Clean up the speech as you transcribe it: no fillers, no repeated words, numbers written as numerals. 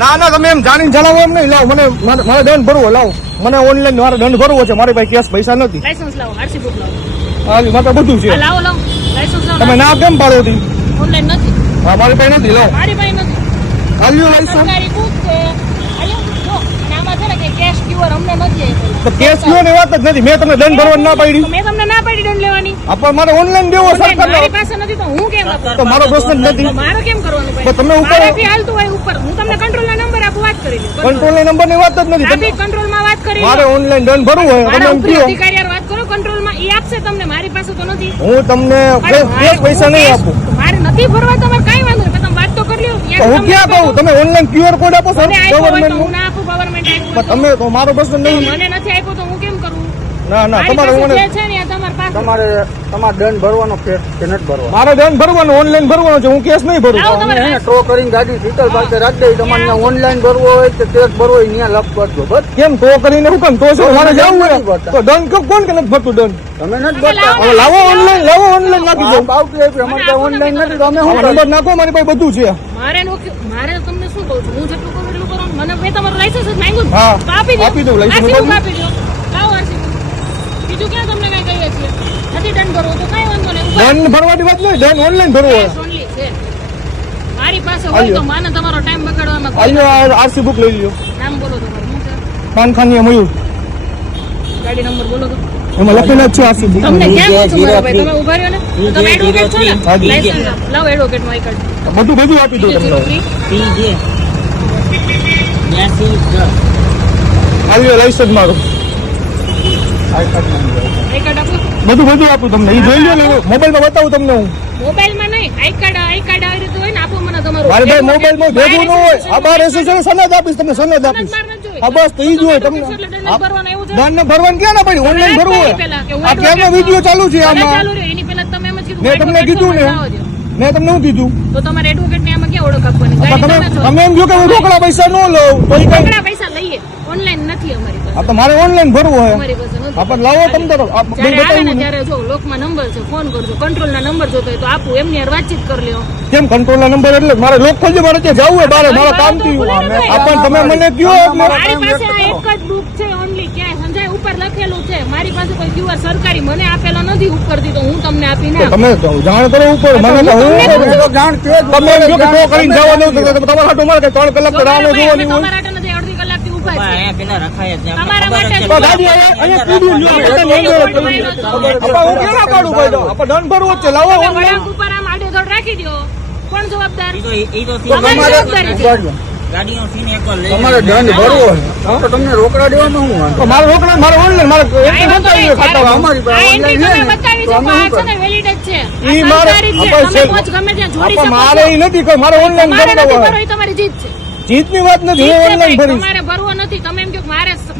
ના ના તમે એમ જાણીને જણાવો એમ નહીં. લાવો મને મારે દંડ ભરવો. લાવો મને ઓનલાઈન મારે દંડ ભરવો છે. મારી પાસે કેશ પૈસા નથી. લાયસન્સ લાવો, આરસી બુક લાવો. હા મારે બધું છે. લાવો લાવો લાયસન્સ લાવો. તમે ના કેમ પાડો હતી? ઓનલાઈન નથી. હા મારી પાસે નથી. લાવો મારી પાસે નથી. આલ્યો લાયસન્સ. સરકારી બુક છે. આલ્યો જો અને આમાં છે ને કે કેશ ક્યુઆર અમને નથી આપ્યો. તો કેશ ની વાત જ નથી. મેં તમને દંડ ભરવા ના પાડી. તો મેં તમને ના પાડી દંડ લેવાની. આપણ મારે ઓનલાઈન દેવો સરકાર. મારી પાસે નથી તો હું કેમ આપું? તો મારો પ્રશ્ન જ નથી. મારો કેમ કરવાનું ભાઈ? તો તમે ઉપર મારાથી હાલતું હોય ઉપર. હું તમને કંટ્રોલના નંબર આપું, વાત કરી લો. કંટ્રોલ નંબર ની વાત જ નથી. ટ્રાફિક કંટ્રોલમાં વાત કરી લો. મારે ઓનલાઈન દંડ ભરવું હોય તમે મારા એમ ઉપરી કહો. અધિકારી હારે વાત કરો. કંટ્રોલમાં ઈ આપશે તમને. મારી પાસે તો નથી. હું તમને કેશ પૈસા નહીં આપું. મારે નથી ભરવા. તમારે કઈ વાંધો નહીં. તમે વાત તો કરી લો. તો હું ક્યાં કહું? તમે ઓનલાઈન ક્યુઆર કોડ આપો છો મને આપ્યો હોય તો ગવર્નમેન્ટ હું ના આપું. ગવર્નમેન્ટ આપ્યું હોય તમે તો મારો પ્રશ્ન તો. નહીં. મને નથી આપ્યો તો હું કેમ કરું? ના ના મારી તમારે પાસે મને જે છે ને એ તમારી પાસે. તમારે દંડ ભરવાનો કે નથી ભરવાનો? મારે દંડ ભરવાનો ઓનલાઈન ભરવાનો છે. હું કેશ નહીં ભરું. લાવો તમારે એને ટો કરીને ગાડી સીટલ પાસે રાખી દઈ. તમારે ઓનલાઈન ભરવો હોય કે કેશ ભરવો હોય ત્યાં લખ કરજો. બસ કેમ તો કરીને હું કેમ તો શું મારે જવું હોય નથી ભરતા. તો દંડ કોણ કે નથી ભરતું દંડ? તમે નથી ભરતા. હવે લાવો ઓનલાઈન નાખી દો. બાવકી આપી અમારે ત્યાં ઓનલાઈન નથી. તો અમે શું નંબર નાખો મારી પાસે બધું છે. મારે તમને શું કહું છું? હું જેટલું કહું એટલું કરો. મને મેં તમારું લાયસન્સ જ માંગ્યું જ. હા. તો આપી દો. આપી દઉં. લાયસન્સ RC બુક આપી આપી દો. લાવો RC બુક. બીજું ક્યાં તમને કઈ કહીએ છીએ? નથી દંડ ભરવો તો કઈ વાંધો નહીં. ઉપર દંડ ભરવાની વાત નહીં. દંડ ઓનલાઈન ભરવો હોય. cash only છે. મારી પાસે હોય તો માને તમારો ટાઈમ બગાડવામાં કોઈ આલ્યો આરસી બુક લઈ લ્યો. નામ બોલો તમારું. શું છે? પાનખાની મયુર ગાડી નંબર બોલો તો. એમાં લખેલા જ છે આરસી બુક. તમને ક્યાં પૂછું મારો ભાઈ? તમે ઉભા રહ્યો ને? તમે એડવોકેટ છો ને? હાજી. લાયસન્સ આપો. લાવો એડવોકેટ નું આઈ કાર્ડ. બધું આપી દઉં તમને. 03. આલ્યો લાયસન્સ મારો. આઈ કાર્ડ આપો. બધું આપું તમને. એ જોઈ લો ને. મોબાઈલમાં બતાવું તમને હું. મોબાઈલમાં નહીં. આઈ કાર્ડ આવી રીતે હોય ને આપો મને તમારું. મારે ભાઈ મોબાઈલમાં ભેગું ન હોય. આ બાર એસોસિએશન સનદ આપીશ તમને. સનદ આપીશ. હા બસ તો ઈ જ હોય તમને. દંડ ભરવાનું ક્યાં ના પડી? ઓનલાઈન ભરવું હોય. આ કેમનો વિડીયો ચાલુ છે આમાં? એની પહેલા તમે એમ જ કીધું મેં તમને કીધું ને. મેં તમને શું કીધું? તો તમારે એડવોકેટ ને આમાં ક્યાં ઓળખ આપવાની? તમે એમ કહો કે હું રોકડા પૈસા ન લઉં તો ઈ કઈ. રોકડા પૈસા લઈએ. ઓનલાઈન નથી અમારી પાસે. આ તો મારે ઓનલાઈન ભરવું હોય. અમારી પાસે નથી. આપણે લાવો તમે તો જ્યારે આવે ને ત્યારે જો લોકમાં નંબર છે, ફોન કરજો. કંટ્રોલ ના નંબર જોતો હોય તો આપું. એમની હારે વાતચીત કરી લ્યો. કેમ કંટ્રોલ ના નંબર એટલે મારે લોક ખોલજો. મારે ત્યાં જવું હોય બારે. મારા કામ થી આપણ તમે મને કયો એટલે મારી પાસે આ એક જ બુક છે ઓનલી. ક્યાંય સંજય ઉપર લખેલું છે. મારી પાસે કોઈ ક્યુઆર સરકારી મને આપેલો નથી ઉપરથી. તો હું તમને આપીને તમે જાણ કરો ઉપર. મને તો હું જાણ કે તમે એમ કહો કે તો કરીને જવા દઉં તો તમારા હાટું મારે કે 3 કલાક તો રાહ જોવાની હોય. તમારા માટે નથી. અડધી કલાકથી ઊભા છે. પેલા રખાય જ તમારા માટે તો ગાડી અહીંયા કીધું લ્યો. આપણે હું કેના પાડું ભાઈ? તો આપણે દંડ ભરવો જ છે. લાવો તમે ઓનલાઈન. વળાંક ઉપર આમ આડેધડ રાખી દો. કોણ જવાબદાર? તો તમારી જવાબદારી છે. ગાડીનો સીન એક વાર લઈ તમારે દંડ ભરવો હોય તો તમને રોકડા દેવાનો શું વાંધો? તો મારે રોકડા મારે ઓનલાઈન મારે કાંઈ વાંધો નહીં. ખાતા અમારી પાસે આ એન્ટ્રી online તમે છે ને, બતાવી તો છે. અમે આ શું છે ને વેલિડ જ છે. આ ઈ મારે સરકારી જ છે. આપણે તમે પોચ ગમે ત્યાં જોડી શકો મારે છો. ઈ નથી કોઈ. મારે ઓનલાઈન તમારે નથી ભરવા ભરવો એ તમારી જીત છે. જીતની વાત નથી. જીત હું છે ઓનલાઈન ભાઈ. ભરીશ. તમારે ભરવો નથી. તમે એમ કહો કે મારે